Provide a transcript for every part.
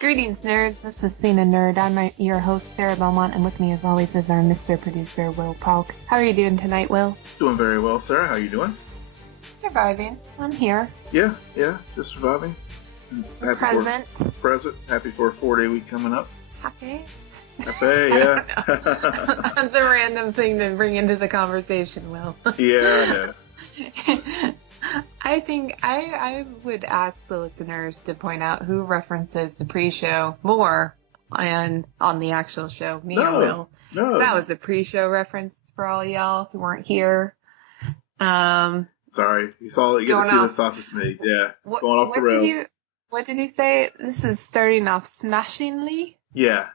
Greetings, nerds. This is SNN Nerd. I'm your host, Sarah Belmont, and with me, as always, is our Mr. Producer, Will Polk. How are you doing tonight, Will? Doing very well, Sarah. How you doing? Surviving. I'm here. Yeah, just surviving. Present. Happy for a 4-day week coming up. Happy? Yeah. That's a random thing to bring into the conversation, Will. Yeah, I know. I think I would ask the listeners to point out who references the pre-show more and on the actual show, me or Will. No. That was a pre-show reference for all y'all who weren't here. Sorry, you get to see the sausage made. Yeah, going off the rails. What did you say? This is starting off smashingly? Yeah.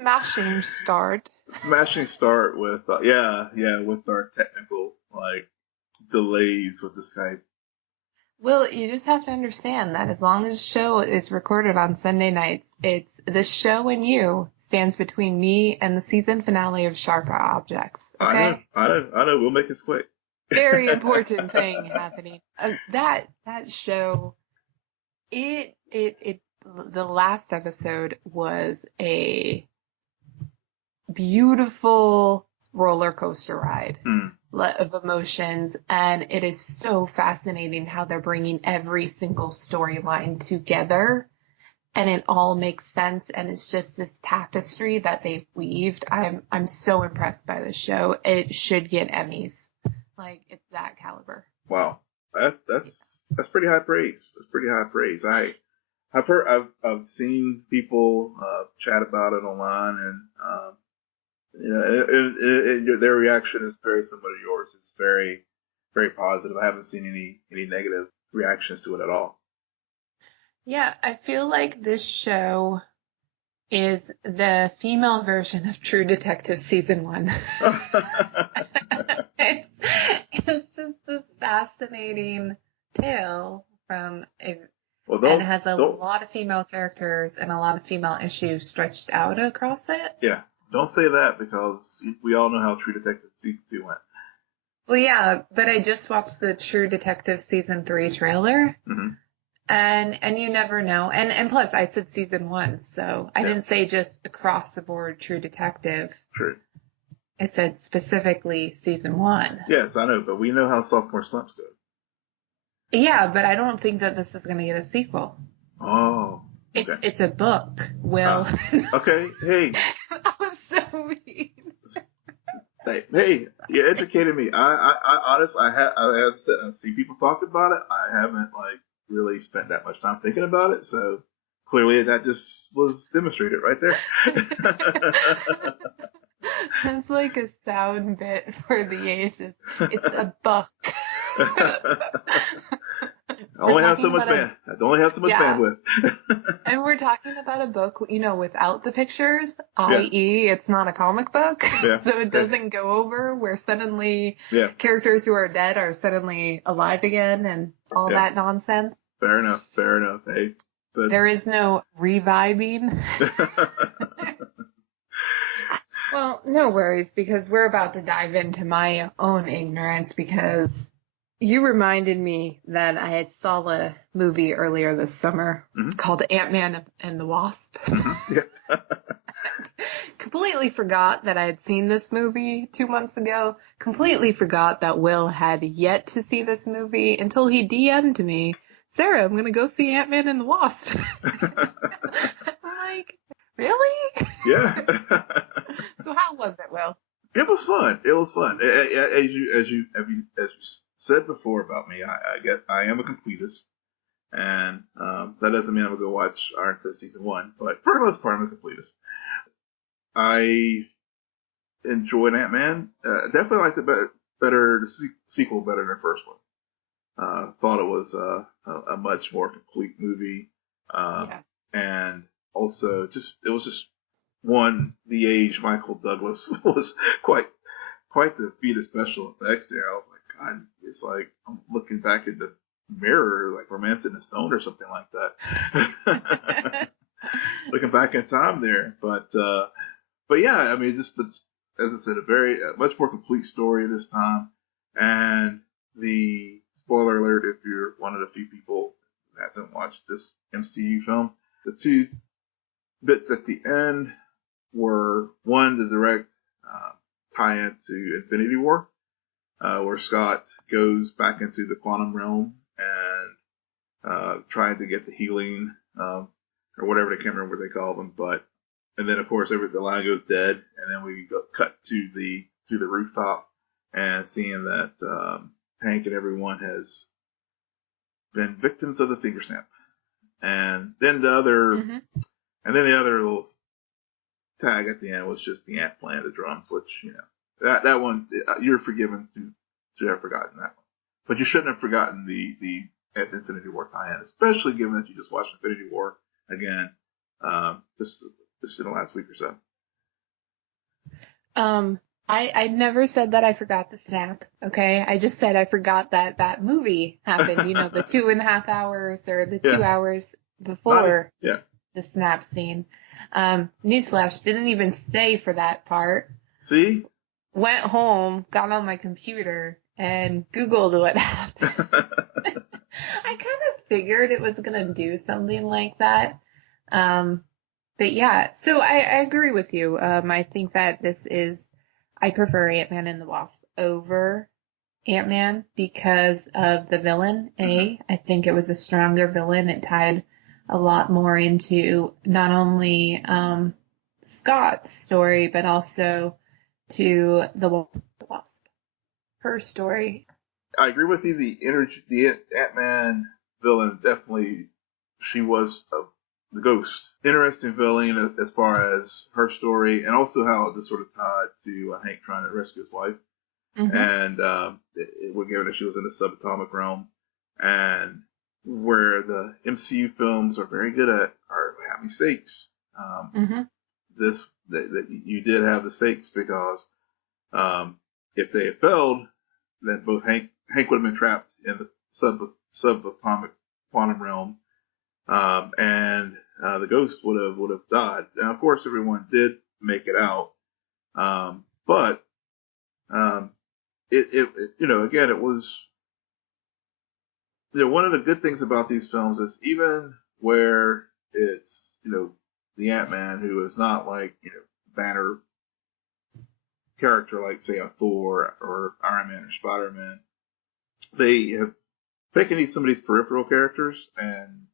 Smashing start. Smashing start with with our technical delays with the Skype. Well, you just have to understand that as long as the show is recorded on Sunday nights, it's the show and you stands between me and the season finale of Sharp Objects. Okay? I know. We'll make this quick. Very important thing happening. That show, the last episode was a beautiful roller coaster ride of emotions, and it is so fascinating how they're bringing every single storyline together, and it all makes sense, and it's just this tapestry that they've weaved. I'm so impressed by this show. It should get Emmys. It's that caliber. Wow, that's pretty high praise. That's pretty high praise. I've seen people chat about it online, and their reaction is very similar to yours. It's very, very positive. I haven't seen any negative reactions to it at all. Yeah, I feel like this show is the female version of True Detective Season 1. It's just this fascinating tale and it has a lot of female characters and a lot of female issues stretched out across it. Yeah, don't say that because we all know how True Detective Season 2 went. Well, yeah, but I just watched the True Detective Season 3 trailer. Mm-hmm. And you never know. And plus, I said Season 1, so I didn't say just across the board True Detective. True. I said specifically Season 1. Yes, I know, but we know how sophomore slumps go. Yeah, but I don't think that this is going to get a sequel. Oh. Okay. It's a book, Will. Okay, hey. That was so mean. Hey, you educated me. I honestly, as I said, I see people talk about it. I haven't really spent that much time thinking about it, so clearly that just was demonstrated right there. It's like a sound bit for the ages. It's a book. I only have so much bandwidth. And we're talking about a book, without the pictures, i.e. it's not a comic book, so it doesn't go over where suddenly characters who are dead are suddenly alive again and all that nonsense. Fair enough. Hey, there is no reviving. Well, no worries, because we're about to dive into my own ignorance, because you reminded me that I had saw a movie earlier this summer called Ant-Man and the Wasp. Mm-hmm. Yeah. Completely forgot that I had seen this movie 2 months ago. Completely forgot that Will had yet to see this movie until he DM'd me, Sarah, I'm going to go see Ant-Man and the Wasp. I'm like, really? Yeah. So how was it, Will? It was fun. As you said before about me, I guess I am a completist, and that doesn't mean I'm gonna go watch Iron Fist Season 1, but for the most part, I'm a completist. I enjoyed Ant-Man. Definitely liked the sequel better than the first one. Thought it was a much more complete movie, and also it was just the age Michael Douglas was quite the feat of special effects there. I was like, God, it's like I'm looking back in the mirror, like Romancing the Stone or something like that. Looking back in time there, but yeah, I mean, as I said, a much more complete story this time. And the spoiler alert, if you're one of the few people who hasn't watched this MCU film, the two bits at the end were, one, the direct tie-in to Infinity War, where Scott goes back into the quantum realm and trying to get the healing, or whatever, they can't remember what they call them, and then of course the line goes dead, and then we cut to the rooftop and seeing that Hank and everyone has been victims of the finger snap. And then the other little tag at the end was just the ant playing the drums, which, that one, you're forgiven to have forgotten that one. But you shouldn't have forgotten the Infinity War tie-in, especially given that you just watched Infinity War again, just in the last week or so. I never said that I forgot the snap, okay? I just said I forgot that movie happened, the 2.5 hours or the 2 hours before the snap scene. Newsflash, didn't even stay for that part. See? Went home, got on my computer, and Googled what happened. I kind of figured it was going to do something like that. But yeah, so I agree with you. I think that I prefer Ant-Man and the Wasp over Ant-Man because of the villain, I think it was a stronger villain. It tied a lot more into not only Scott's story, but also to the Wasp, her story. I agree with you. The Ant-Man villain, definitely, she was the Ghost. Interesting villain as far as her story, and also how this sort of tied to Hank trying to rescue his wife. And we're given that she was in the subatomic realm, and where the MCU films are very good at are having stakes. You did have the stakes because if they had failed, then both Hank would have been trapped in the subatomic quantum realm, and the Ghost would have died. Now, of course, everyone did make it out, but again, it was, one of the good things about these films is even where it's, the Ant-Man, who is not like, Banner character like, say, a Thor or Iron Man or Spider-Man, they have taken some of these peripheral characters and,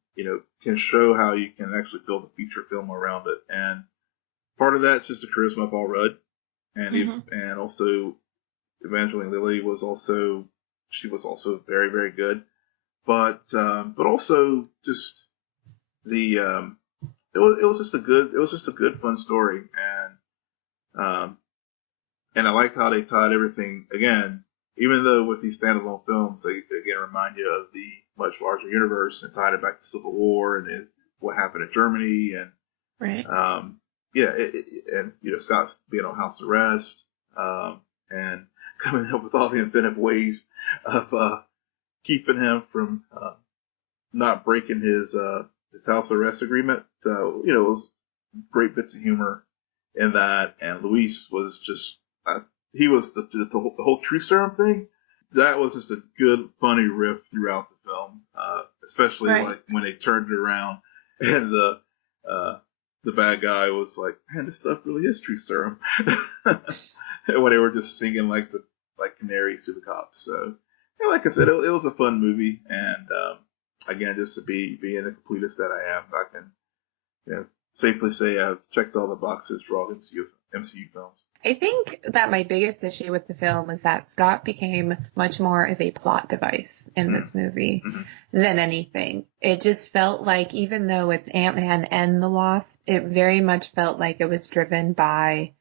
can show how you can actually build a feature film around it. And part of that's just the charisma of Paul Rudd. And also Evangeline Lilly was also very, very good. But also just it was just a good fun story. And I liked how they tied everything again, even though with these standalone films, they again remind you of the much larger universe and tied it back to Civil War and what happened in Germany and right. Scott's being on house arrest, and coming up with all the inventive ways of keeping him from not breaking his house arrest agreement. It was great bits of humor in that, and Luis was just he was the whole truth serum thing. That was just a good, funny riff throughout the film, especially like when they turned it around and the bad guy was like, "Man, this stuff really is truth serum," and when they were just singing like canaries to the cops. So, like I said, it was a fun movie, and again, just to being the completist that I am, I can safely say I've checked all the boxes for all the MCU films. I think that my biggest issue with the film was that Scott became much more of a plot device in this movie than anything. It just felt like, even though it's Ant-Man and the Wasp, it very much felt like it was driven by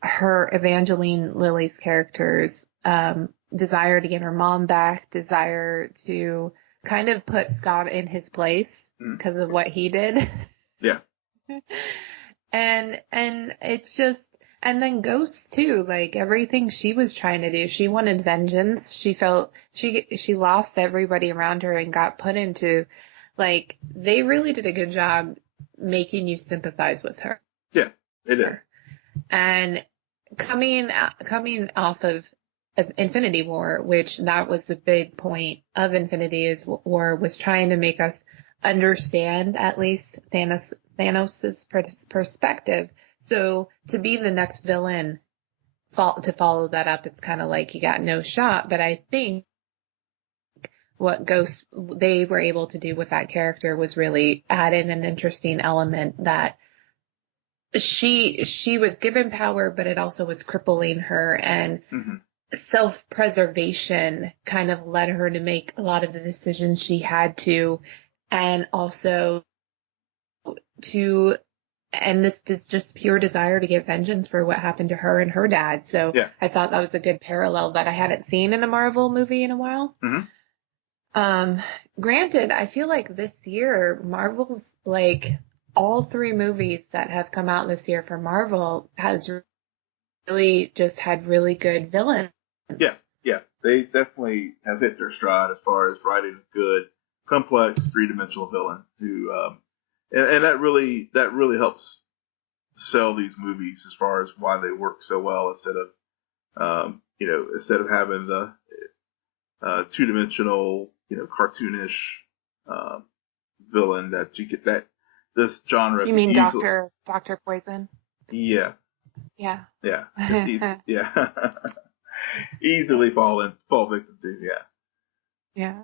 her, Evangeline Lilly's character's desire to get her mom back, desire to kind of put Scott in his place because of what he did. Yeah. And it's just, and then Ghost too, like everything she was trying to do, she wanted vengeance. She felt she lost everybody around her and got put into, like, they really did a good job making you sympathize with her. Yeah, they did. And coming off of Infinity War, which that was the big point of Infinity War, was trying to make us understand at least Thanos's perspective. So to be the next villain, to follow that up, it's kind of like you got no shot. But I think what they were able to do with that character was really add in an interesting element that she was given power, but it also was crippling her, and self-preservation kind of led her to make a lot of the decisions she had to, and also and this is just pure desire to get vengeance for what happened to her and her dad. So yeah. I thought that was a good parallel that I hadn't seen in a Marvel movie in a while. Granted, I feel like this year, Marvel's, like, all 3 movies that have come out this year for Marvel has really just had really good villains. Yeah. They definitely have hit their stride as far as writing a good, complex, 3-dimensional villain who, and that really helps sell these movies as far as why they work so well instead of having the 2-dimensional, cartoonish villain that you get that this genre. You mean Dr. Poison? Yeah. Yeah. Yeah. Yeah. Easily fall victim to. Yeah. Yeah.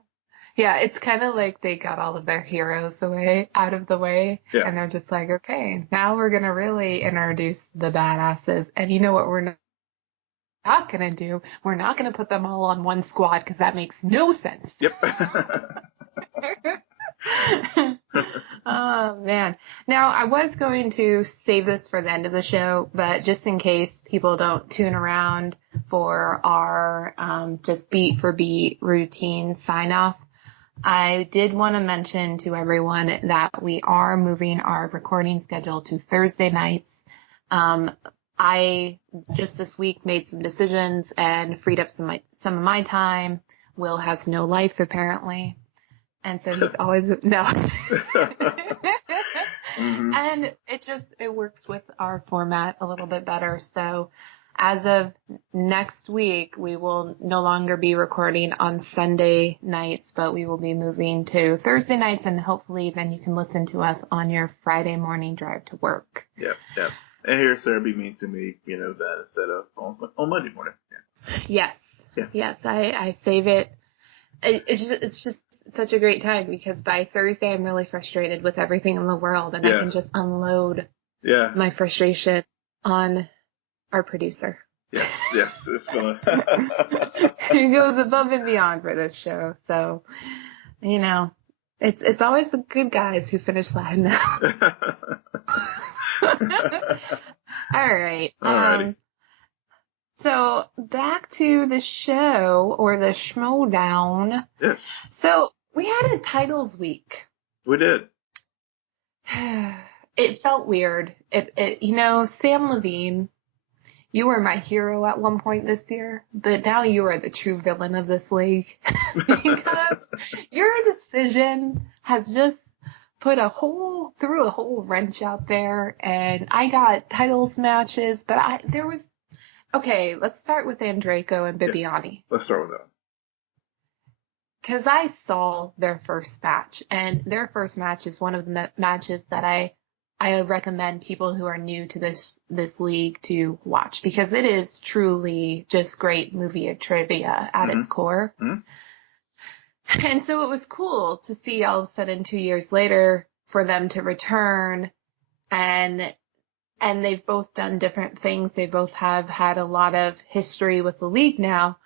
Yeah, it's kind of like they got all of their heroes out of the way, and they're just like, okay, now we're going to really introduce the badasses. And you know what we're not going to do? We're not going to put them all on one squad because that makes no sense. Yep. Oh, man. Now, I was going to save this for the end of the show, but just in case people don't tune around for our just beat for beat routine sign off, I did want to mention to everyone that we are moving our recording schedule to Thursday nights. I just this week made some decisions and freed up some of my time. Will has no life apparently. And so he's always, no. And it works with our format a little bit better. So as of next week, we will no longer be recording on Sunday nights, but we will be moving to Thursday nights, and hopefully then you can listen to us on your Friday morning drive to work. Yep. And here Sarah be mean to me, that instead of on Monday morning. Yeah. Yes, I save it. It's just such a great time because by Thursday I'm really frustrated with everything in the world, and I can just unload my frustration on our producer. Yes, it's gonna. He goes above and beyond for this show, so it's always the good guys who finish last now. All right. Alrighty. So back to the show, or the Schmoedown. Yeah. So we had a titles week. We did. It felt weird. Sam Levine, you were my hero at one point this year, but now you are the true villain of this league. Because your decision has just threw a whole wrench out there, and I got titles matches, but okay, let's start with Andreyko and Bibiani. Yeah, let's start with that. Because I saw their first match, and their first match is one of the matches that I recommend people who are new to this league to watch, because it is truly just great movie trivia at its core. And so it was cool to see all of a sudden 2 years later for them to return, and they've both done different things. They both have had a lot of history with the league now,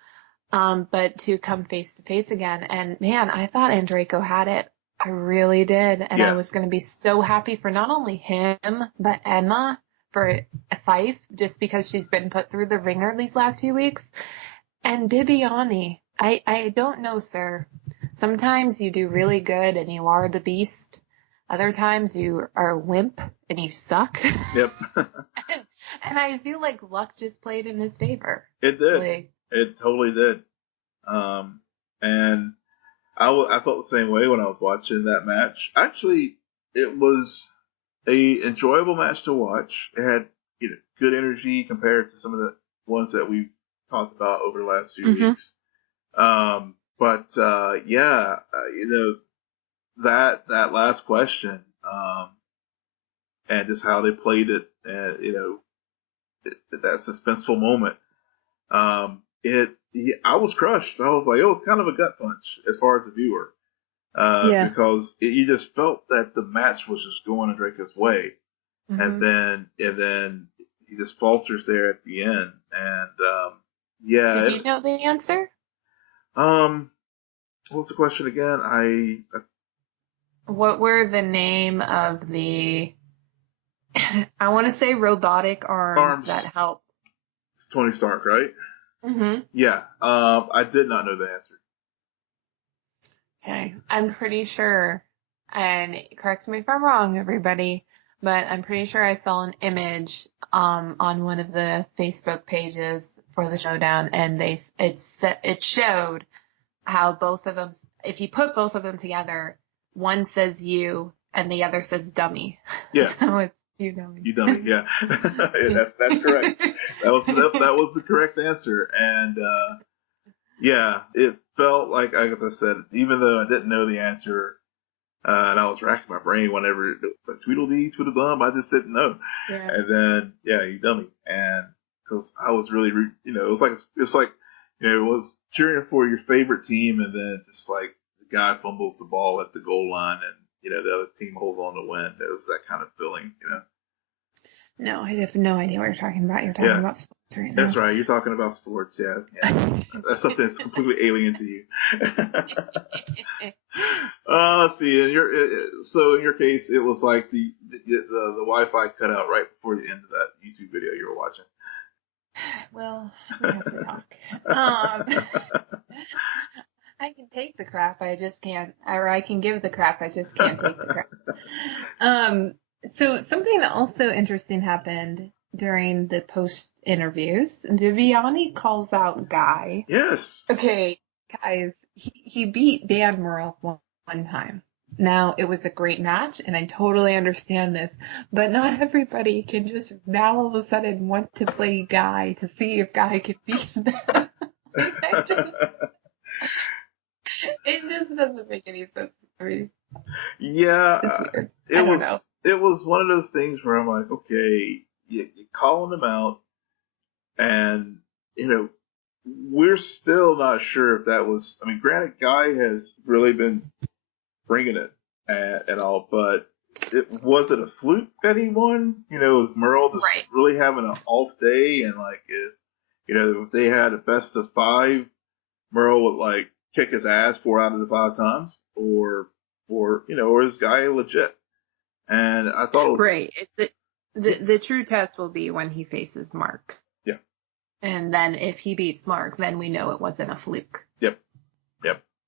but to come face to face again. And man, I thought Andreyko had it. I really did. And I was going to be so happy for not only him, but Emma for Fife, just because she's been put through the ringer these last few weeks. And Bibiani, I don't know, sir. Sometimes you do really good and you are the beast. Other times you are a wimp and you suck. Yep. and I feel like luck just played in his favor. It did. It totally did. And I felt the same way when I was watching that match. Actually, it was a enjoyable match to watch. It had good energy compared to some of the ones that we've talked about over the last few weeks. that last question, and just how they played it, and that suspenseful moment, I was crushed. I was like, it was kind of a gut punch as far as a viewer, because you just felt that the match was just going Draco's way, and then he just falters there at the end, and Did you know the answer? What's the question again? What were the name of the? I want to say robotic arms that help. It's Tony Stark, right? Mm-hmm. Yeah. I did not know the answer. Okay. I'm pretty sure, and correct me if I'm wrong, everybody, but I'm pretty sure I saw an image on one of the Facebook pages for the Schmoedown, and it showed how both of them, if you put both of them together, one says you and the other says dummy. Yeah. So it's you dummy. You dummy, yeah. Yeah, that's correct. That was the correct answer. And yeah, it felt like I said, even though I didn't know the answer, and I was racking my brain whenever like Tweedledee, Tweedledum, I just didn't know. Yeah. And then you dummy, and because I was really, it was like it was cheering for your favorite team, and then just like the guy fumbles the ball at the goal line, and the other team holds on to win. It was that kind of feeling, No, I have no idea what you're talking about. You're talking about sports right now. That's right. You're talking about sports. Yeah. That's something that's completely alien to you. Let's see. In your case, it was like the Wi-Fi cut out right before the end of that YouTube video you were watching. Well, we have to talk. I can take the crap, I just can't, or I can give the crap, I just can't take the crap. So something also interesting happened during the post interviews. Viviani calls out Guy. Yes. Okay, guys, he beat Dan Murrell one time. Now, it was a great match, and I totally understand this, but not everybody can just now all of a sudden want to play Guy to see if Guy can beat them. It just doesn't make any sense to me. Yeah, it's weird. I don't know. It was one of those things where I'm like, okay, you're calling them out, and we're still not sure if that was. I mean, granted, Guy has really been bringing it and all, but was it a fluke that he won? Was Merle just really having an off day, and like if they had a best of 5, Merle would like kick his ass 4 out of the 5 times, or is Guy legit? And I thought it was right. The true test will be when he faces Mark. Yeah. And then if he beats Mark, then we know it wasn't a fluke. Yep.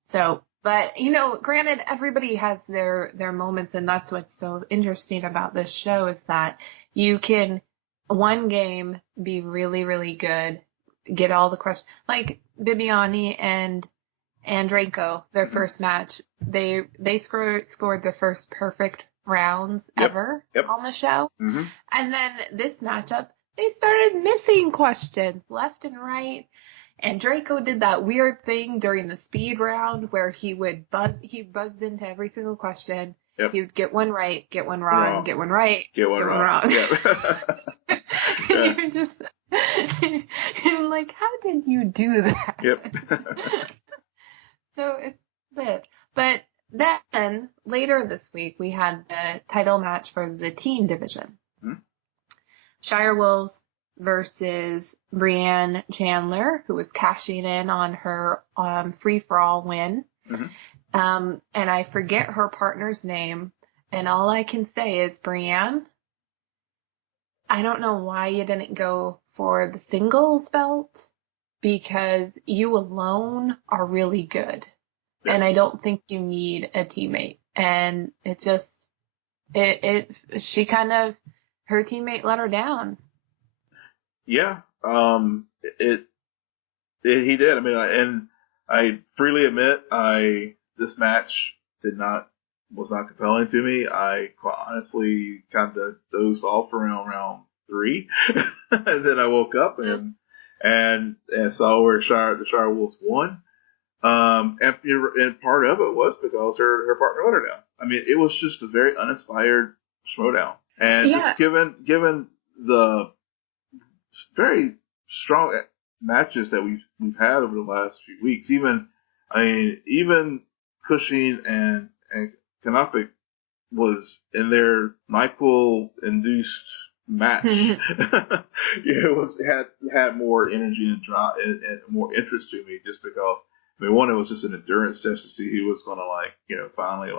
So, but granted, everybody has their moments, and that's what's so interesting about this show is that you can one game be really, really good, get all the questions, like Bibiani and Draco, their first match, they scored their first perfect rounds ever on the show. Mm-hmm. And then this matchup, they started missing questions left and right. And Draco did that weird thing during the speed round where he buzzed into every single question. Yep. He would get one right, get one wrong, get one right, get one wrong. Yep. You're just, I'm like, how did you do that? Yep. So it's that. But then later this week, we had the title match for the teen division. Mm-hmm. Shire Wolves versus Brienne Chandler, who was cashing in on her free-for-all win. Mm-hmm. And I forget her partner's name. And all I can say is, Brienne, I don't know why you didn't go for the singles belt, because you alone are really good. Yeah. And I don't think you need a teammate. And it just, she kind of, her teammate let her down. Yeah. He did. I mean, I freely admit, this match was not compelling to me. I quite honestly kind of dozed off around round 3. And then I woke up and saw where the Shire Wolves won. And part of it was because her partner let her down. I mean, it was just a very uninspired Schmoedown. And just given the very strong matches that we've had over the last few weeks, even Cushing and Kanopik was in their NyQuil induced match. It had more energy and draw and more interest to me, just because one, it was just an endurance test to see who was gonna finally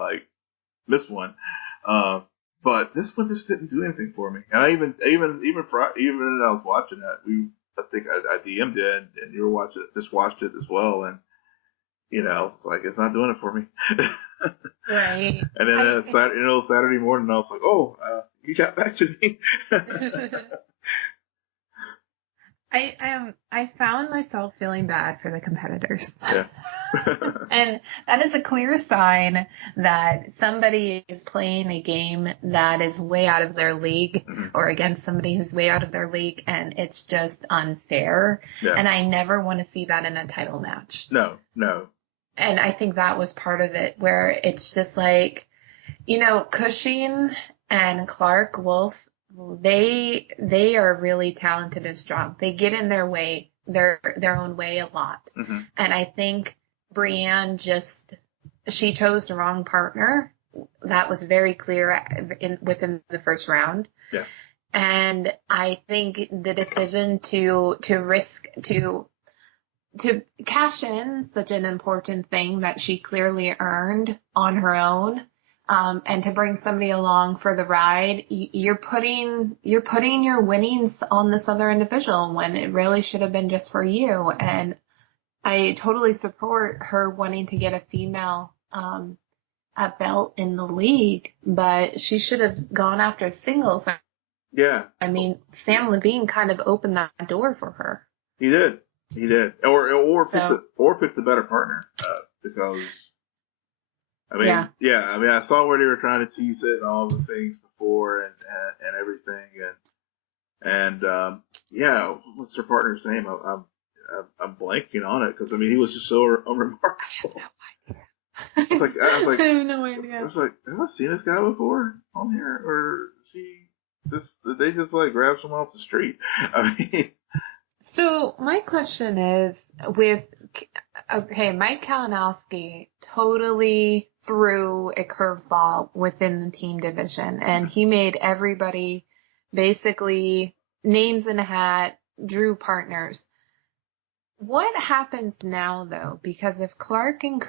miss one. But this one just didn't do anything for me. And I even when I was watching that, I think I DM'd it and you were watched it as well, and I was like, it's not doing it for me. Right. And then Saturday morning, I was like, oh, you got back to me. I found myself feeling bad for the competitors. Yeah. And that is a clear sign that somebody is playing a game that is way out of their league, or against somebody who's way out of their league, and it's just unfair. Yeah. And I never want to see that in a title match. No. And I think that was part of it, where it's just like, Cushing and Clark Wolf, they are really talented and strong. They get in their own way a lot. And I think Brienne she chose the wrong partner. That was very clear within the first round. Yeah. And I think the decision to risk to cash in such an important thing that she clearly earned on her own, and to bring somebody along for the ride, you're putting your winnings on this other individual when it really should have been just for you. And I totally support her wanting to get a female a belt in the league, but she should have gone after singles. Yeah. I mean, Sam Levine kind of opened that door for her. He did. Or picked a better partner, because I saw where they were trying to tease it and all the things before and everything, and what's her partner's name? I'm blanking on it, because he was just so unremarkable. I was like, I have no idea. I was like, have I seen this guy before on here, or did they just grab someone off the street? So my question is, Mike Kalinowski totally threw a curveball within the team division, and he made everybody basically names in a hat, drew partners. What happens now, though? Because if Clark and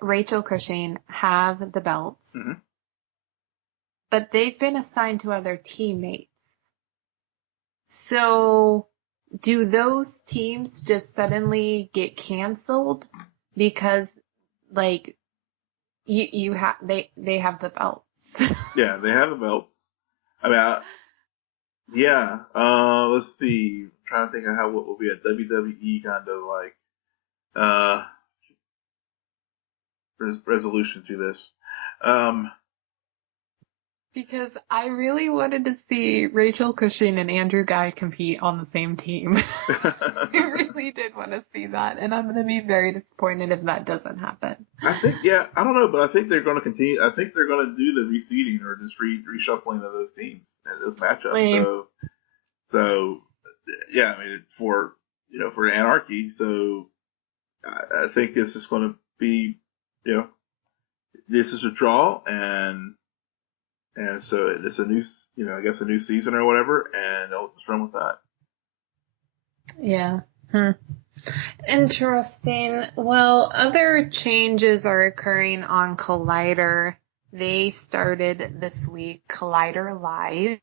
Rachel Cushing have the belts, but they've been assigned to other teammates. So do those teams just suddenly get canceled because they have the belts? Yeah, they have the belts. Let's see. I'm trying to think of what would be a WWE kind of resolution to this. Because I really wanted to see Rachel Cushing and Andrew Guy compete on the same team. I really did want to see that, and I'm going to be very disappointed if that doesn't happen. I don't know, but I think they're going to continue. I think they're going to do the reseeding or just reshuffling of those teams and those matchups. So for anarchy. So I think it's just going to be, this is a draw, and so it's a new, a new season or whatever, and they'll just run with that. Yeah. Interesting. Well, other changes are occurring on Collider. They started this week Collider Live,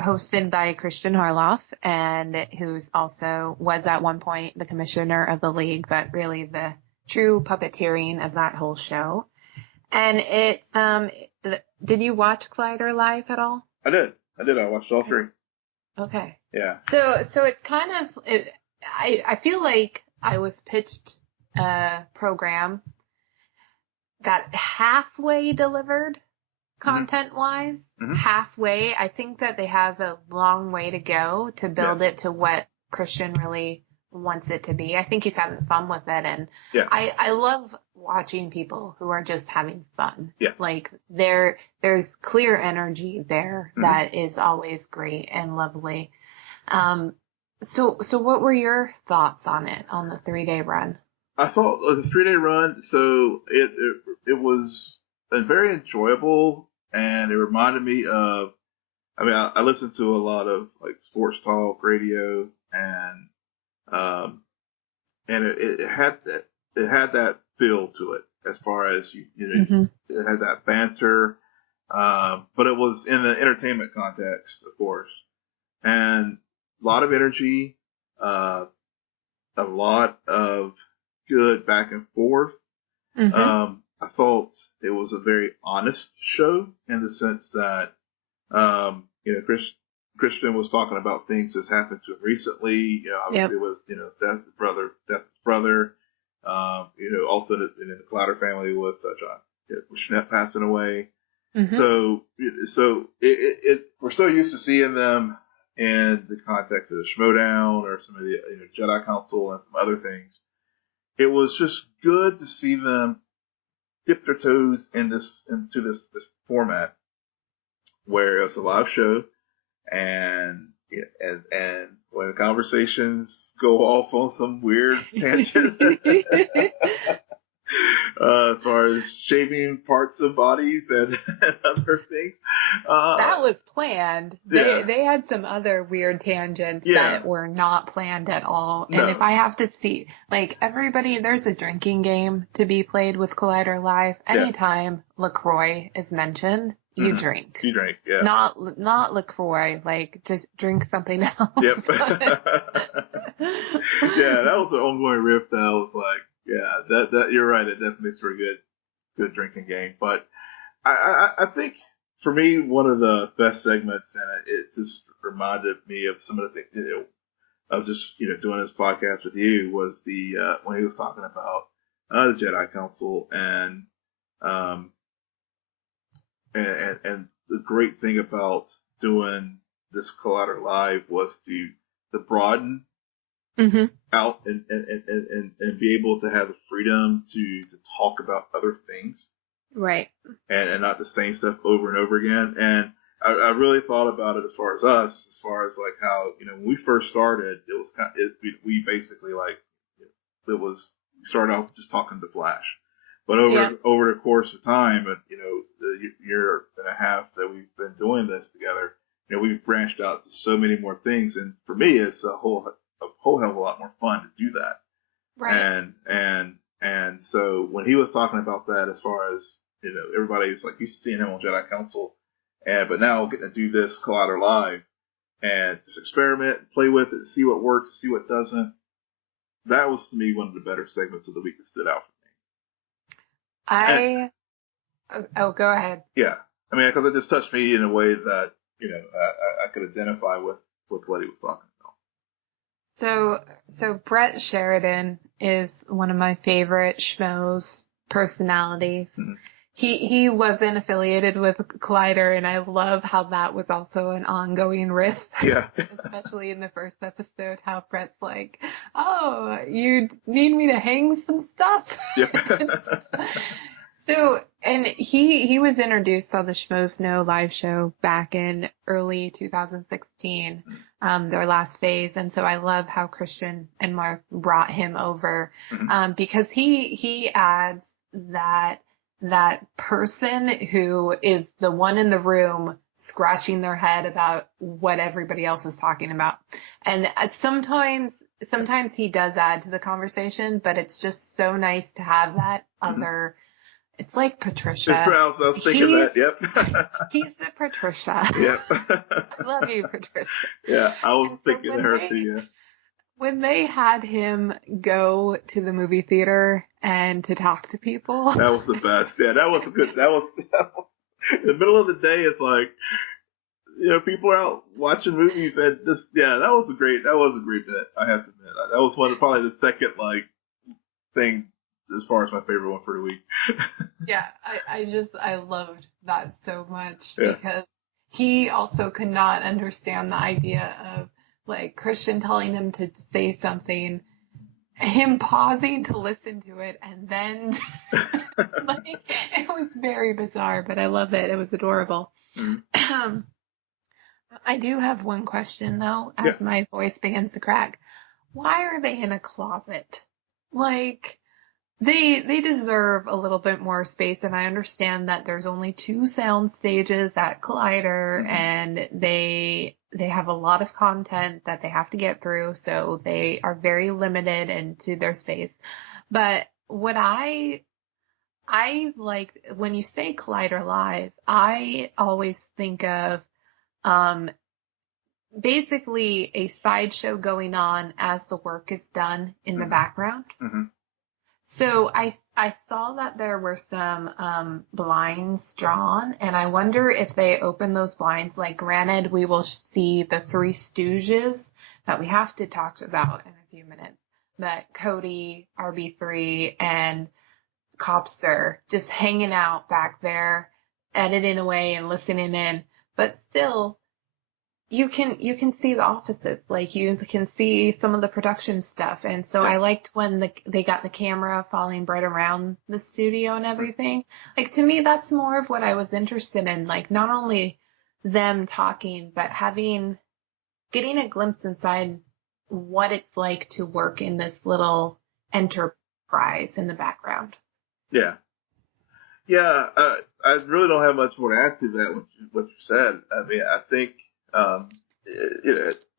hosted by Christian Harloff, and who's also was at one point the commissioner of the league, but really the true puppeteering of that whole show. And it's, did you watch Collider Live at all? I did. I watched all three. Okay. Yeah. So it's kind of, I feel like I was pitched a program that halfway delivered content-wise. Halfway. I think that they have a long way to go to build it to what Christian really wants it to be. I think he's having fun with it. And I love watching people who are just having fun. Yeah. Like there's clear energy there that is always great and lovely. So what were your thoughts on it, on the 3-day run? I thought the 3-day run, so it was very enjoyable, and it reminded me of, I mean, I listened to a lot of like sports talk radio, and it had that feel to it, as far as it had that banter, but it was in the entertainment context, of course, and a lot of energy, a lot of good back and forth. I thought it was a very honest show, in the sense that, Christian was talking about things that's happened to him recently. Obviously it was, death of his brother. Also in the Clouder family with John Schnepp passing away. So we're so used to seeing them in the context of the Schmoedown or some of the Jedi Council and some other things. It was just good to see them dip their toes into this format, where it's a live show, and when conversations go off on some weird tangent, as far as shaving parts of bodies and other things, that was planned. They had some other weird tangents that were not planned at all. And if I have to see, like, everybody, there's a drinking game to be played with Collider Live. Anytime LaCroix is mentioned, you drink. You drink, yeah. Not LaCroix, like, just drink something else. Yep. Yeah, that was an ongoing riff that I was like, yeah, that you're right. It definitely makes for a good drinking game. But I think, for me, one of the best segments, and it just reminded me of some of the things, of just, doing this podcast with you, was the, when he was talking about, the Jedi Council, and the great thing about doing this Collider Live was to broaden out and be able to have the freedom to talk about other things. Right. And not the same stuff over and over again. And I really thought about it as far as like how, when we first started, it was we basically, like, we started off just talking to Flash. But over the course of time, the year and a half that we've been doing this together, we've branched out to so many more things. And for me, it's a whole hell of a lot more fun to do that. Right. And so when he was talking about that, as far as, everybody's like used to seeing him on Jedi Council, but now getting to do this Collider Live and just experiment, play with it, see what works, see what doesn't. That was, to me, one of the better segments of the week that stood out for me. Go ahead. Yeah. I mean, because it just touched me in a way that, I could identify with what he was talking about. So Brett Sheridan is one of my favorite Schmoes personalities. He wasn't affiliated with Collider, and I love how that was also an ongoing riff. Yeah. Especially in the first episode, how Brett's like, "Oh, you need me to hang some stuff?" Yeah. So, and he was introduced on the Schmoes Know live show back in early 2016, their last phase. And so I love how Christian and Mark brought him over, because he adds that person who is the one in the room scratching their head about what everybody else is talking about. And sometimes he does add to the conversation, but it's just so nice to have that other. It's like Patricia. I was thinking that. Yep. He's the Patricia. Yep. I love you, Patricia. Yeah, I was thinking of her too. Yeah. When they had him go to the movie theater and to talk to people, that was the best. Yeah, that was good. That was in the middle of the day. It's like, people are out watching movies, and just that was a great bit. I have to admit, that was probably the second thing as far as my favorite one for the week. Yeah, I loved that so much, because he also could not understand the idea of like Christian telling him to say something, him pausing to listen to it, and then like it was very bizarre, but I love it. It was adorable. Mm-hmm. I do have one question though, as my voice begins to crack. Why are they in a closet? Like, they deserve a little bit more space, and I understand that there's only 2 sound stages at Collider, Mm-hmm. and they have a lot of content that they have to get through, so they are very limited into their space. But what I like, when you say Collider Live, I always think of basically a sideshow going on as the work is done in the background. Mm-hmm. So I saw that there were some blinds drawn, and I wonder if they open those blinds. Like, granted, we will see the 3 Stooges that we have to talk about in a few minutes, but Cody, RB3, and Copster just hanging out back there, editing away and listening in. But still, you can see the offices, like you can see some of the production stuff. And so I liked when they got the camera following right around the studio and everything. Like, to me, that's more of what I was interested in. Like, not only them talking, but getting a glimpse inside what it's like to work in this little enterprise in the background. Yeah. Yeah. I really don't have much more to add to that, what you said. I mean, I think,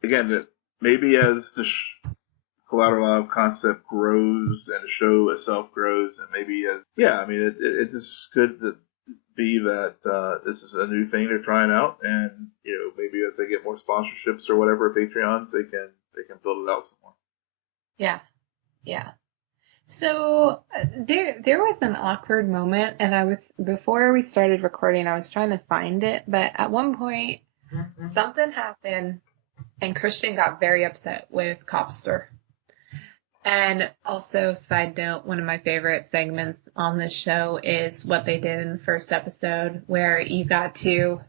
again, that maybe as the Collateral Live concept grows and the show itself grows, and maybe it just could be that this is a new thing they're trying out, and maybe as they get more sponsorships or whatever, Patreons, they can build it out some more. Yeah, yeah. So there was an awkward moment, and before we started recording, I was trying to find it, but at one point something happened, and Christian got very upset with Copster. And also, side note, one of my favorite segments on this show is what they did in the first episode, where you got to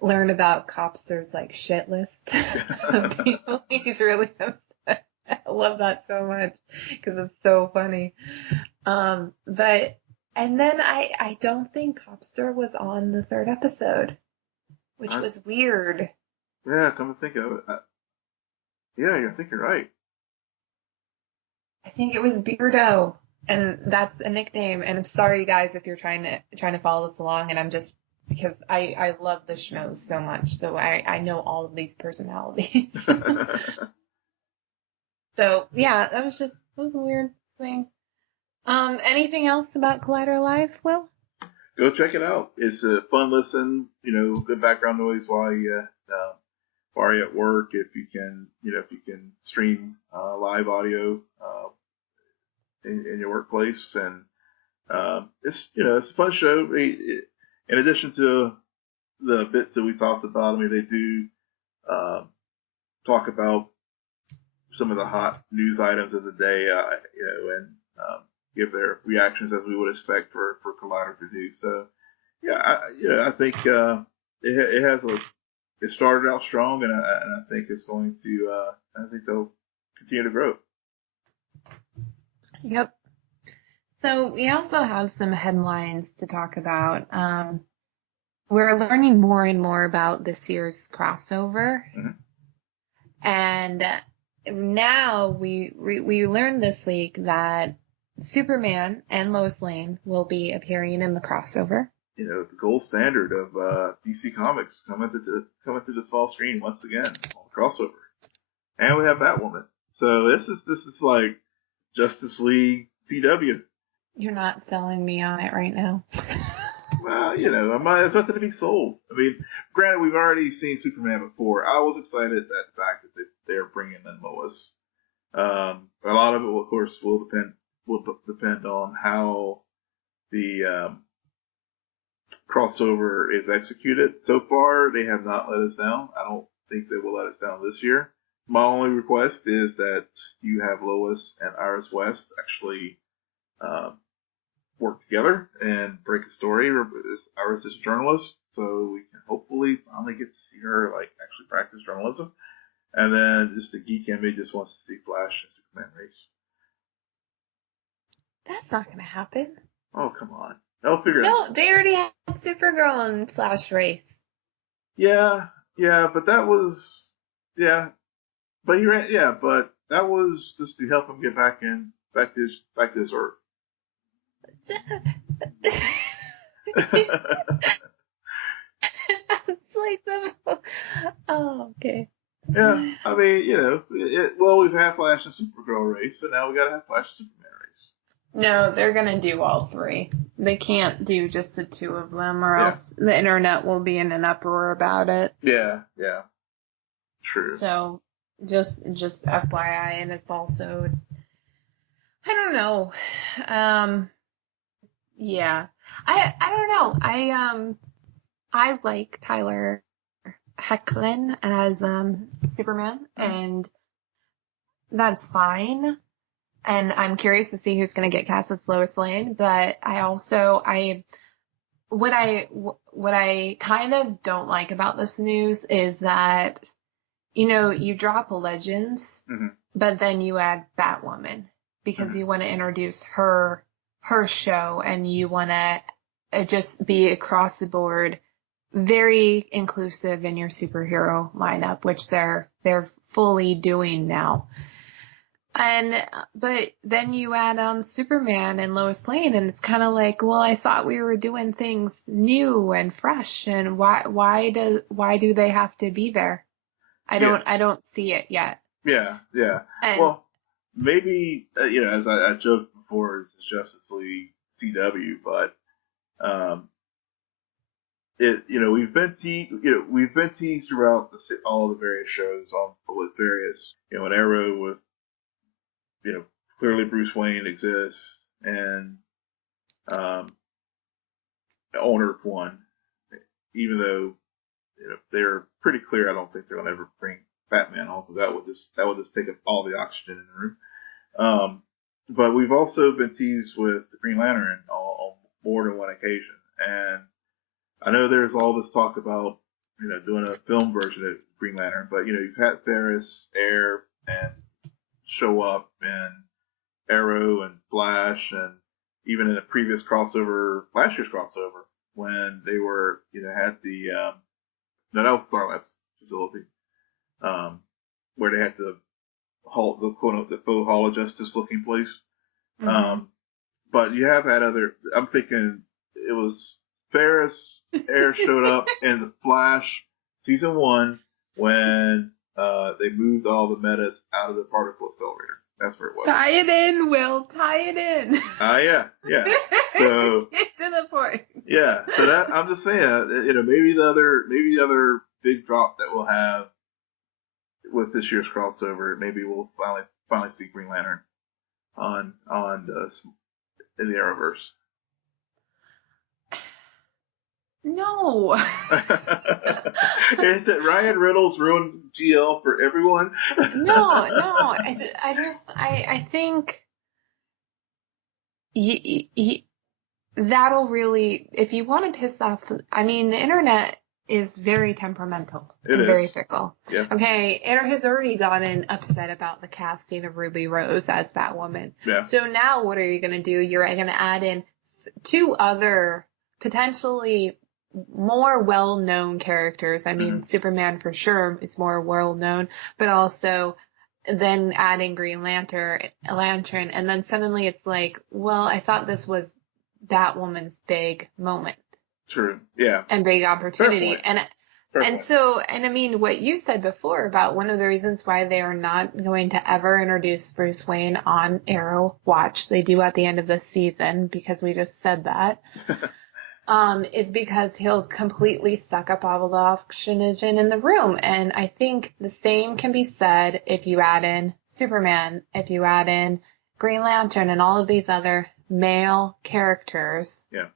learn about Copster's like shit list of people he's really upset. I love that so much because it's so funny. And then I don't think Copster was on the 3rd episode, which was weird. Yeah, come to think of it. Yeah, I think you're right. I think it was Beardo, and that's a nickname. And I'm sorry, you guys, if you're trying to follow this along, and I'm just, because I love the Schmoes so much, so I know all of these personalities. So yeah, it was a weird thing. Anything else about Collider Live, Will? Go check it out. It's a fun listen. Good background noise while you're at work. If you can stream live audio in your workplace, and it's a fun show. In addition to the bits that we talked about, I mean, they do talk about some of the hot news items of the day, and give their reactions as we would expect for Collider to do. So, yeah, I think it started out strong, and I think it's going to. I think they'll continue to grow. Yep. So we also have some headlines to talk about. We're learning more and more about this year's crossover. Mm-hmm. And now we learned this week that Superman and Lois Lane will be appearing in the crossover. The gold standard of DC Comics coming to the small screen once again on the crossover. And we have Batwoman. So this is like Justice League CW. You're not selling me on it right now. Well, there's nothing to be sold. I mean, granted, we've already seen Superman before. I was excited at the fact that they're bringing in Lois. A lot of it, of course, will depend on how the crossover is executed. So far, they have not let us down. I don't think they will let us down this year. My only request is that you have Lois and Iris West actually work together and break a story. Iris is a journalist, so we can hopefully finally get to see her actually practice journalism. And then just the geek in me just wants to see Flash and Superman race. That's not going to happen. Oh, come on. They'll figure it out. No, they already had Supergirl and Flash race. Yeah, but that was, but he ran, but that was just to help him get back to his Earth. It's like oh, okay. Yeah, I mean, we've had Flash and Supergirl race, so now we gotta have Flash and Superman race. No, they're gonna do all three. They can't do just the two of them, or else the internet will be in an uproar about it. Yeah. True. So, just FYI, and it's I don't know. Yeah. I don't know. I like Tyler Hoechlin as Superman, and that's fine. And I'm curious to see who's going to get cast as Lois Lane, but what I kind of don't like about this news is that, you drop Legends, but then you add Batwoman because you want to introduce her show, and you want to just be across the board very inclusive in your superhero lineup, which they're fully doing now. But then you add on Superman and Lois Lane, and it's kind of like, well, I thought we were doing things new and fresh, and why do they have to be there? I don't see it yet. Yeah. Well, maybe as I joked before, it's Justice League CW, but we've been teased throughout all the various shows with various an Arrow with clearly Bruce Wayne exists, and Owner One, even though they're pretty clear, I don't think they're gonna ever bring Batman on, because that would just take up all the oxygen in the room. But we've also been teased with the Green Lantern on more than one occasion, and I know there's all this talk about doing a film version of Green Lantern, but you've had Ferris, Air, and show up, and Arrow and Flash, and even in a previous crossover, last year's crossover, when they were had the no, that was Starlab's facility, where they had the faux Hall of Justice looking place. But you have had I'm thinking it was Ferris, Air showed up in the Flash season 1 when they moved all the metas out of the particle accelerator. That's where it was. Tie it in, Will. Tie it in. Yeah. So get to the point. Yeah. So that I'm just saying, maybe the other big drop that we'll have with this year's crossover, maybe we'll finally see Green Lantern on in the Arrowverse. No. Is it Ryan Reynolds ruined GL for everyone? No. I think that'll really, if you want to piss off, I mean, the internet is very temperamental and very fickle. Yeah. Okay, it has already gotten upset about the casting of Ruby Rose as Batwoman. Yeah. So now what are you going to do? You're going to add in 2 other potentially more well-known characters. I mean, Superman for sure is more well-known, but also then adding Green Lantern, and then suddenly it's like, well, I thought this was Batwoman's big moment. True. Yeah. And big opportunity. Fair point. I mean, what you said before about one of the reasons why they are not going to ever introduce Bruce Wayne on Arrow, watch, they do at the end of the season, because we just said that, is because he'll completely suck up all the oxygen in the room. And I think the same can be said if you add in Superman, if you add in Green Lantern, and all of these other male characters. Yeah.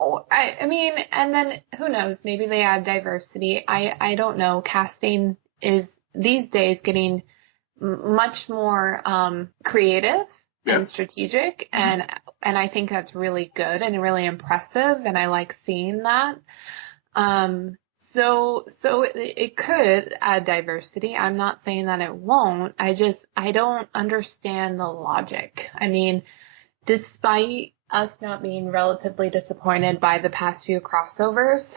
Oh, I mean, and then who knows? Maybe they add diversity. I don't know. Casting is these days getting much more creative and strategic, and I think that's really good and really impressive, and I like seeing that. So it could add diversity. I'm not saying that it won't. I don't understand the logic. I mean, despite us not being relatively disappointed by the past few crossovers,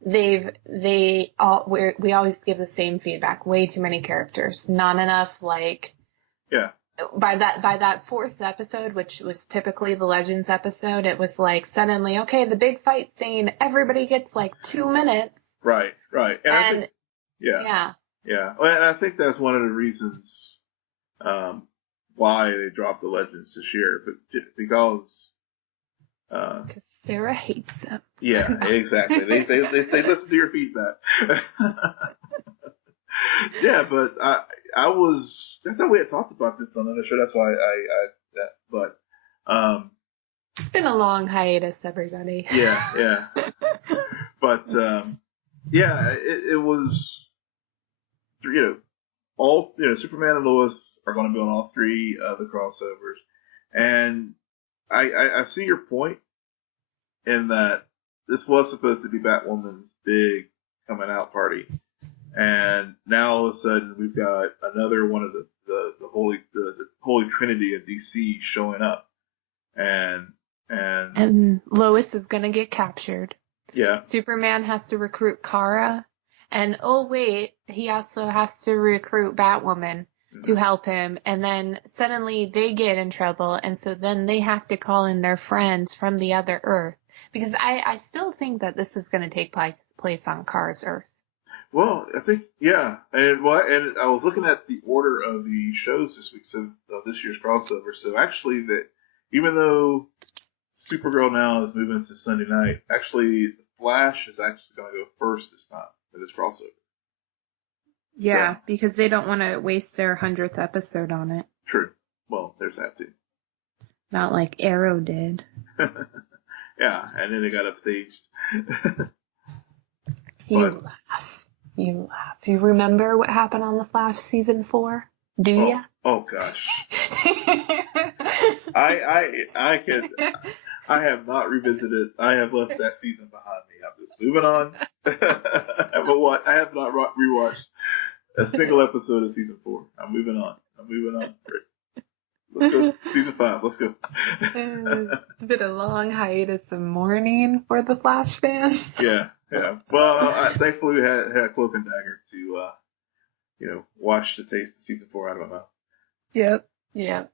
we always give the same feedback. Way too many characters. Not enough, like, yeah. By that fourth episode, which was typically the Legends episode, it was like suddenly, okay, the big fight scene, everybody gets like 2 minutes. Right. And I think, yeah. Well, and I think that's one of the reasons why they dropped the Legends this year, but because Sarah hates them. Yeah, exactly. They listen to your feedback. Yeah, but I thought we had talked about this on another show. That's why it's been a long hiatus, everybody. Yeah. But it was, all, Superman and Lois are going to be on all three of the crossovers, and I see your point in that this was supposed to be Batwoman's big coming out party. And now all of a sudden we've got another one of the holy trinity of DC showing up, and Lois is gonna get captured. Yeah. Superman has to recruit Kara, and oh wait, he also has to recruit Batwoman to help him, and then suddenly they get in trouble, and so then they have to call in their friends from the other Earth, because I still think that this is gonna take place on Kara's Earth. Well, I think, yeah. And I was looking at the order of the shows this week, so of this year's crossover. So actually, even though Supergirl now is moving to Sunday night, actually, the Flash is actually going to go first this time for this crossover. Yeah, so, because they don't want to waste their 100th episode on it. True. Well, there's that too. Not like Arrow did. Yeah, and then they got upstaged. You laugh. You remember what happened on The Flash season 4? Do ya? Oh gosh. I have not revisited. I have left that season behind me. I'm just moving on. I have not rewatched a single episode of season 4. I'm moving on. Let's go. Season 5. Let's go. It's been a long hiatus of mourning for the Flash fans. Yeah. Well, thankfully we had Cloak and Dagger to, wash the taste of season 4 out of my mouth. Yep.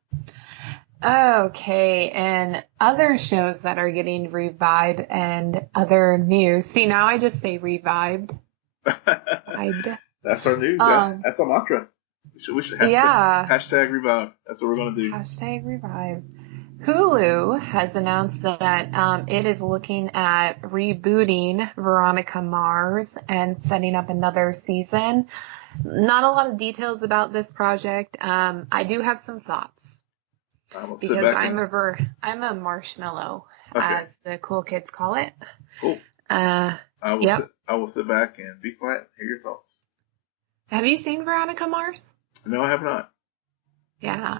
Okay, and other shows that are getting revived and other news. See, now I just say revived. That's our new. That's our mantra. We should hashtag revive. That's what we're going to do. Hashtag revive. Hulu has announced that it is looking at rebooting Veronica Mars and setting up another season. Not a lot of details about this project. I do have some thoughts because I'm a marshmallow, as the cool kids call it. Cool. I will sit back and be quiet and hear your thoughts. Have you seen Veronica Mars? No, I have not. Yeah,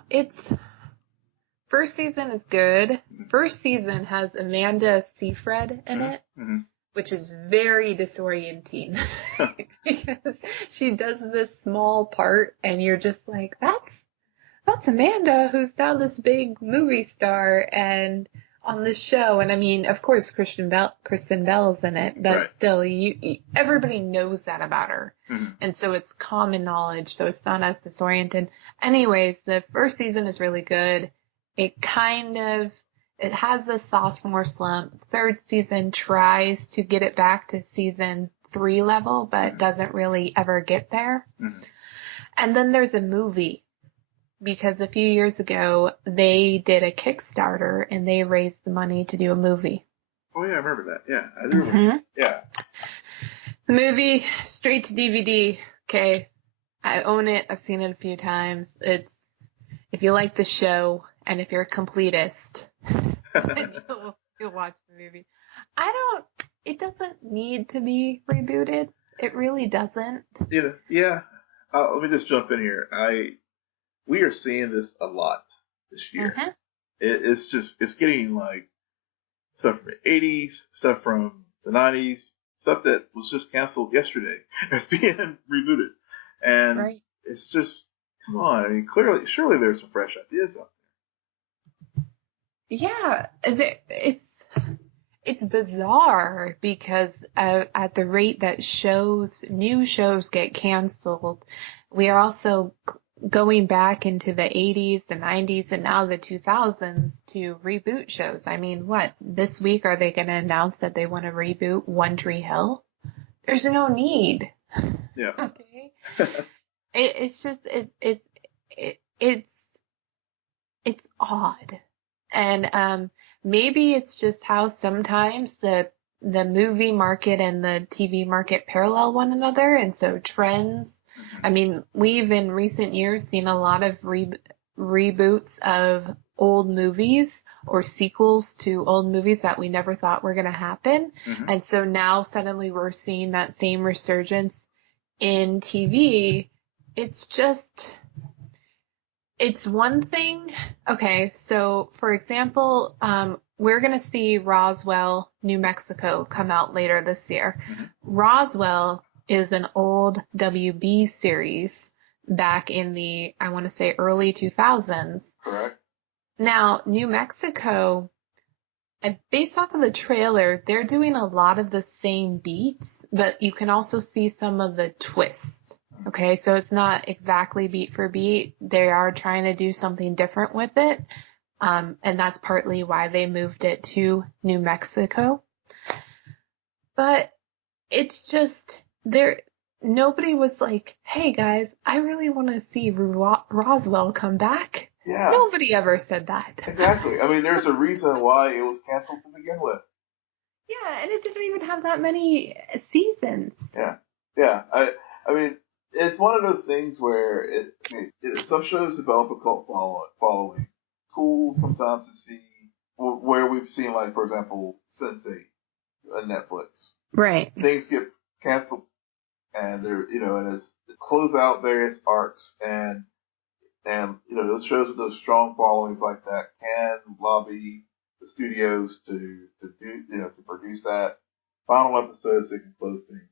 first season is good. Mm-hmm. First season has Amanda Seyfried in it, which is very disorienting because she does this small part and you're just like, that's Amanda, who's now this big movie star and on this show. And I mean, of course, Kristen Bell's in it, but still, everybody knows that about her. Mm-hmm. And so it's common knowledge, so it's not as disoriented. Anyways, the first season is really good. It has the sophomore slump. Third season tries to get it back to season 3 level, but doesn't really ever get there. Mm-hmm. And then there's a movie, because a few years ago they did a Kickstarter and they raised the money to do a movie. Oh yeah, I remember that. Yeah, I do remember. Yeah. The movie, straight to DVD. Okay. I own it. I've seen it a few times. If you like the show and if you're a completist, then you'll watch the movie. It doesn't need to be rebooted. It really doesn't. Yeah. Let me just jump in here. We are seeing this a lot this year. Mm-hmm. It's getting like stuff from the 80s, stuff from the 90s, stuff that was just canceled yesterday is being rebooted. And Right. it's just, come on. I mean, surely there's some fresh ideas out there. Yeah, it's bizarre because at the rate that new shows get canceled, we are also going back into the 80s, the 90s, and now the 2000s to reboot shows. I mean, this week are they going to announce that they want to reboot One Tree Hill? There's no need. Yeah. Okay. It's just it's odd. And maybe it's just how sometimes the movie market and the TV market parallel one another, and so trends. I mean, we've in recent years seen a lot of reboots of old movies or sequels to old movies that we never thought were going to happen. Mm-hmm. And so now suddenly we're seeing that same resurgence in TV. It's one thing. Okay, so for example, we're going to see Roswell, New Mexico come out later this year. Mm-hmm. Roswell is an old WB series back in the, I want to say, early 2000s. Correct. Now, New Mexico, based off of the trailer, they're doing a lot of the same beats, but you can also see some of the twists. Okay, so it's not exactly beat for beat. They are trying to do something different with it. And that's partly why they moved it to New Mexico. But it's just, nobody was like, hey guys, I really want to see Roswell come back. Yeah. Nobody ever said that. Exactly. I mean, there's a reason why it was canceled to begin with. Yeah, and it didn't even have that many seasons. Yeah. Yeah. I mean, it's one of those things where some shows develop a cult following. Cool sometimes to see where we've seen, like, for example, Sense8 on Netflix. Right. Things get canceled, and they're, and as they close out various arcs, and those shows with those strong followings like that can lobby the studios to do, to produce that final episode so they can close things.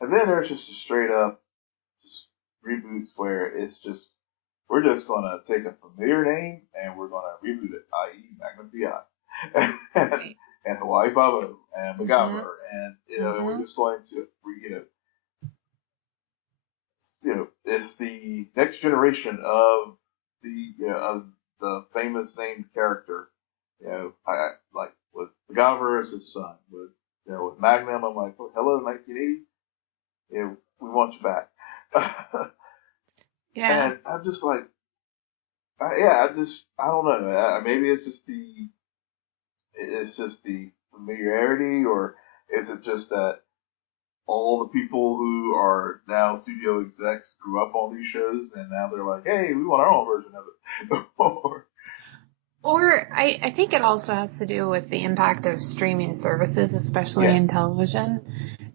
And then there's just a straight up reboots where it's just, we're just going to take a familiar name and we're going to reboot it, i.e. Magnum PI and Hawaii Five-0 and MacGyver, and and we're just going to it's the next generation of the famous named character. I like with MacGyver as his son, with Magnum. I'm like, hello, 1980. We want you back. Yeah. And I'm just like, I don't know. Maybe it's just the familiarity, or is it just that all the people who are now studio execs grew up on these shows and now they're like, hey, we want our own version of it. Or I think it also has to do with the impact of streaming services, especially in television,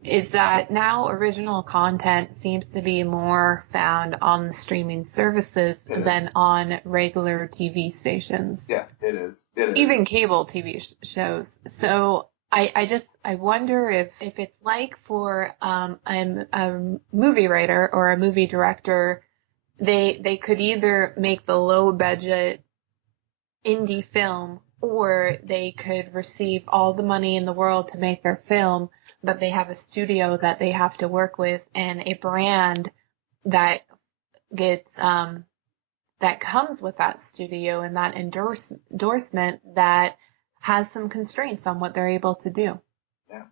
is that now original content seems to be more found on the streaming services than on regular TV stations. Yeah, it is. Even cable TV shows. So I wonder if it's like for a movie writer or a movie director, they could either make the low budget indie film, or they could receive all the money in the world to make their film, but they have a studio that they have to work with and a brand that gets that comes with that studio and that endorsement that has some constraints on what they're able to do. Yeah.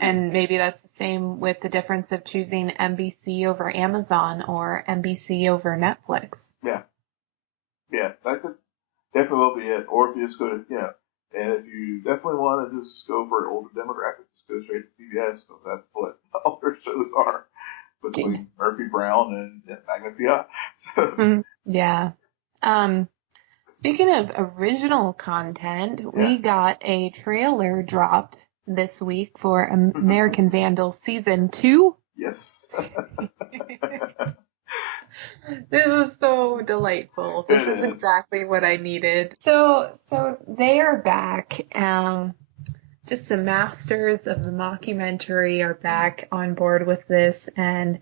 And maybe that's the same with the difference of choosing NBC over Amazon or NBC over Netflix. Yeah. Yeah, that could definitely will be it. Or if you just go to, and if you definitely want to just go for an older demographic, just go straight to CBS, because that's what all their shows are, between Murphy Brown and Magnum PI. So. Yeah. Speaking of original content, we got a trailer dropped this week for American Vandal Season 2. Yes. This was so delightful. This is exactly what I needed. So they are back. just the masters of the mockumentary are back on board with this, and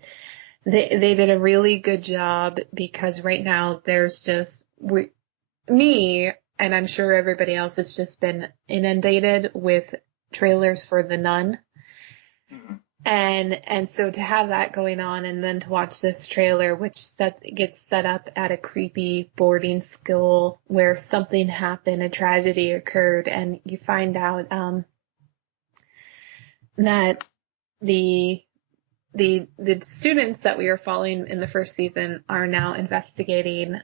they did a really good job, because right now there's just me, and I'm sure everybody else has just been inundated with trailers for The Nun. Mm-hmm. And so to have that going on, and then to watch this trailer, which gets set up at a creepy boarding school where something happened, a tragedy occurred, and you find out that the students that we are following in the first season are now investigating,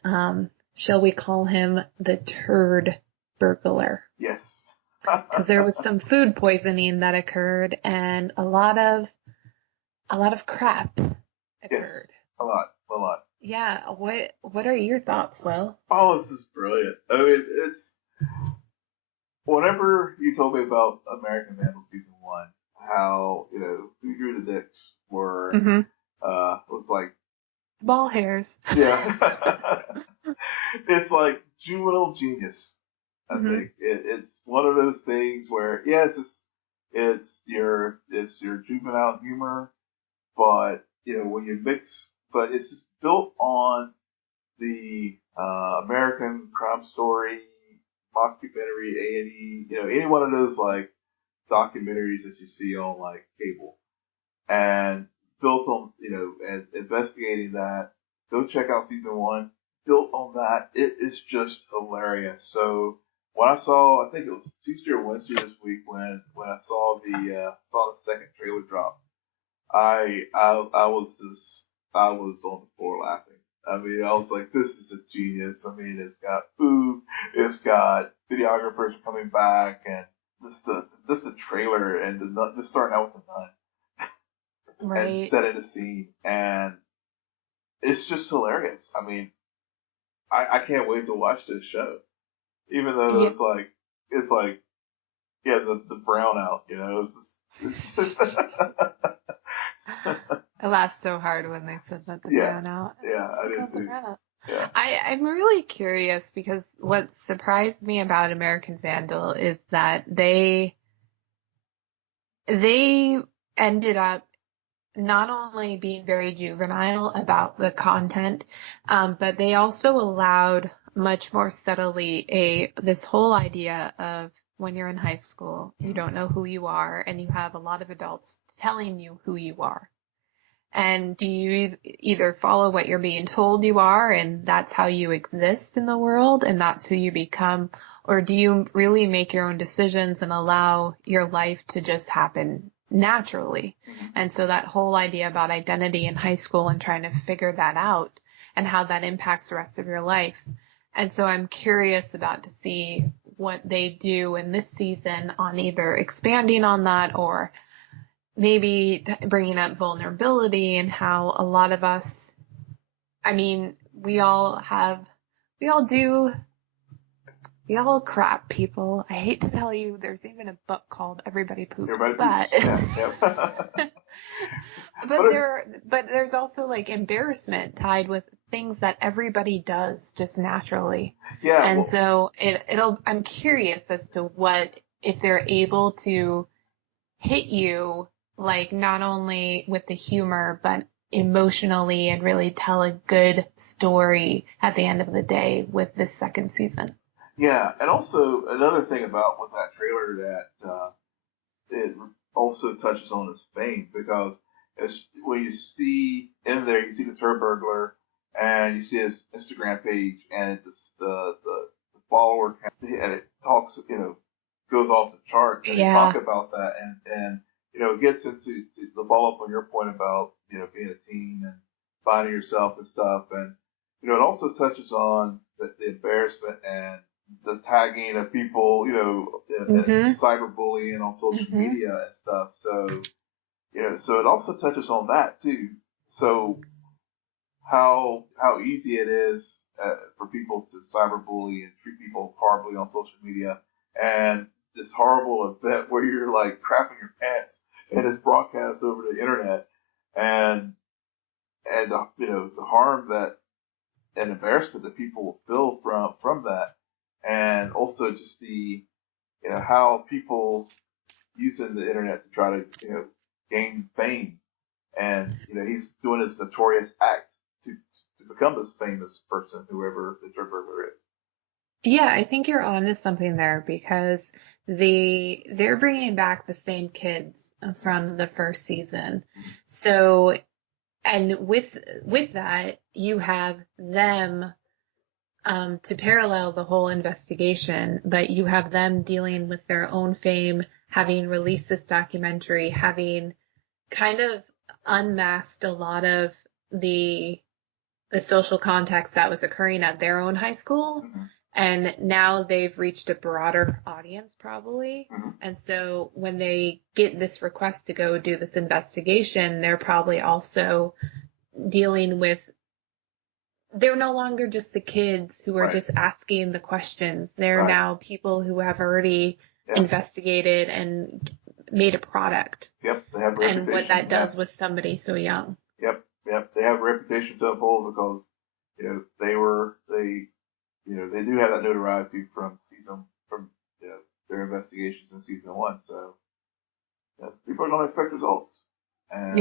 shall we call him the turd burglar? Yes. Because there was some food poisoning that occurred, and a lot of crap occurred. Yes, a lot. Yeah, what are your thoughts, Will? Oh, this is brilliant. I mean, it's whenever you told me about American Vandal season 1, how who drew the dicks were was like ball hairs. Yeah, it's like juvenile genius. I think it's one of those things where yes, it's your juvenile humor, but when you mix, but it's just built on the American crime story, mockumentary, A&E, any one of those like documentaries that you see on like cable, and built on and investigating that. Go check out season 1. Built on that, it is just hilarious. So when I saw, I think it was Tuesday or Wednesday this week when I saw the second trailer drop, I was on the floor laughing. I mean, I was like, this is a genius. I mean, it's got food, it's got videographers coming back, and just the trailer and just starting out with the nun. Right. And setting the scene, and it's just hilarious. I mean, I can't wait to watch this show, even though it's like the brownout, it's just I laughed so hard when they said that, the brownout. Yeah, I did too. Yeah. I'm really curious, because what surprised me about American Vandal is that they ended up not only being very juvenile about the content, but they also allowed much more subtly this whole idea of when you're in high school, you don't know who you are, and you have a lot of adults telling you who you are. And do you either follow what you're being told you are, and that's how you exist in the world, and that's who you become, or do you really make your own decisions and allow your life to just happen naturally? And so that whole idea about identity in high school and trying to figure that out and how that impacts the rest of your life. And so I'm curious to see what they do in this season on either expanding on that, or maybe bringing up vulnerability, and how a lot of us, I mean, we all crap people. I hate to tell you, there's even a book called Everybody Poops. But there's also like embarrassment tied with things that everybody does just naturally. Yeah. And so I'm curious as to if they're able to hit you, like, not only with the humor, but emotionally, and really tell a good story at the end of the day with this second season. Yeah, and also another thing about with that trailer that it also touches on is fame, because when you see in there, you see the turd burglar, and you see his Instagram page, and it's the follower count, and it talks, goes off the charts, and they talk about that, and it gets into the follow up on your point about being a teen and finding yourself and stuff, and it also touches on the embarrassment and the tagging of people, cyberbullying on social media and stuff. So, so it also touches on that too. So how easy it is for people to cyberbully and treat people horribly on social media, and this horrible event where you're like crapping your pants and it's broadcast over the internet, and the harm that and embarrassment that people will feel from that. And also just the, how people using the internet to try to, gain fame. And, he's doing this notorious act to become this famous person, whoever the drug burglar is. Yeah, I think you're onto something there because they're bringing back the same kids from the first season. So, and with that, you have them to parallel the whole investigation, but you have them dealing with their own fame, having released this documentary, having kind of unmasked a lot of the social context that was occurring at their own high school. Mm-hmm. And now they've reached a broader audience probably. Mm-hmm. And so when they get this request to go do this investigation, they're probably also dealing with, they're no longer just the kids who are just asking the questions. They're now people who have already investigated and made a product. Yep. They have reputation. And what that does with somebody so young. Yep. They have a reputation to uphold because, they do have that notoriety from their investigations in season 1. So people are going to expect results. And,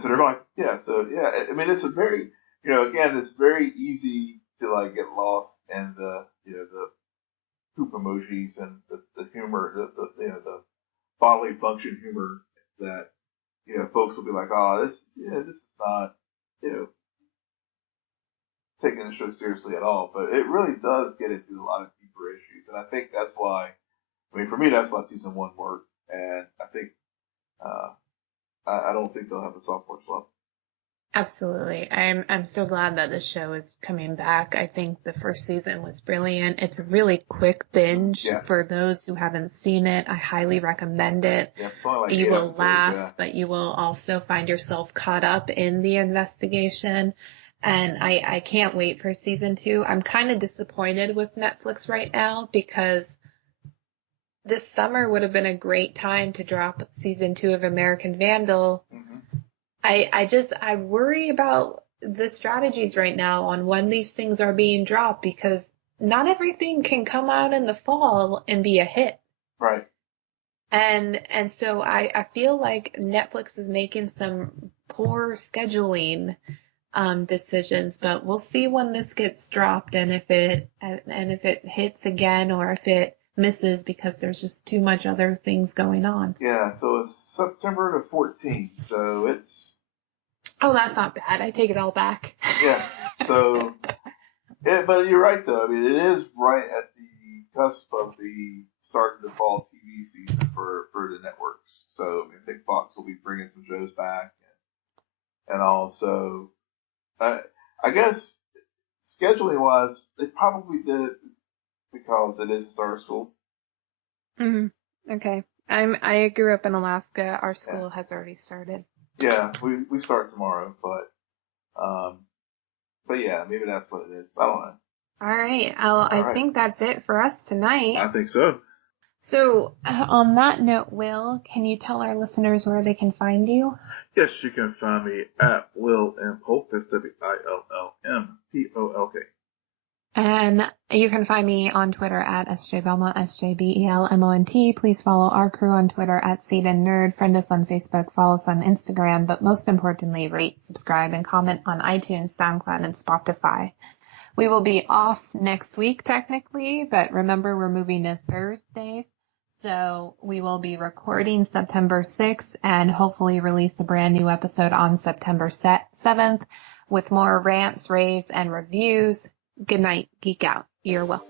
so they're going, I mean, it's a very, again, it's very easy to get lost in the poop emojis and the humor, the bodily function humor that, folks will be like, oh, this is not, taking the show seriously at all, but it really does get into a lot of deeper issues, and I think that's why. I mean, for me, that's why season 1 worked, and I think I don't think they'll have a sophomore slump. Absolutely, I'm so glad that this show is coming back. I think the first season was brilliant. It's a really quick binge for those who haven't seen it. I highly recommend it. Yeah, you will laugh, but you will also find yourself caught up in the investigation. And I can't wait for season 2. I'm kind of disappointed with Netflix right now because this summer would have been a great time to drop season 2 of American Vadel. Mm-hmm. I worry about the strategies right now on when these things are being dropped because not everything can come out in the fall and be a hit. Right. And so I feel like Netflix is making some poor scheduling decisions, but we'll see when this gets dropped and if it hits again or if it misses because there's just too much other things going on. Yeah, so it's September the 14th, so it's... Oh, that's not bad. I take it all back. Yeah, so... but you're right, though. I mean, it is right at the cusp of the start of the fall TV season for the networks. So, I think Fox will be bringing some shows back and also... I guess scheduling wise, they probably did it because it is a starter school. Mm-hmm. Okay. I grew up in Alaska. Our school has already started. Yeah, we start tomorrow, but yeah, maybe that's what it is. I don't know. All right. I think that's it for us tonight. I think so. So, on that note, Will, can you tell our listeners where they can find you? Yes, you can find me at Will and Polk. That's WILLMPOLK. And you can find me on Twitter at SJ Belmont, SJBELMONT. Please follow our crew on Twitter at SNN Nerd. Friend us on Facebook, follow us on Instagram, but most importantly, rate, subscribe, and comment on iTunes, SoundCloud, and Spotify. We will be off next week, technically, but remember, we're moving to Thursdays. So we will be recording September 6th and hopefully release a brand new episode on September 7th with more rants, raves, and reviews. Good night. Geek out. You're well.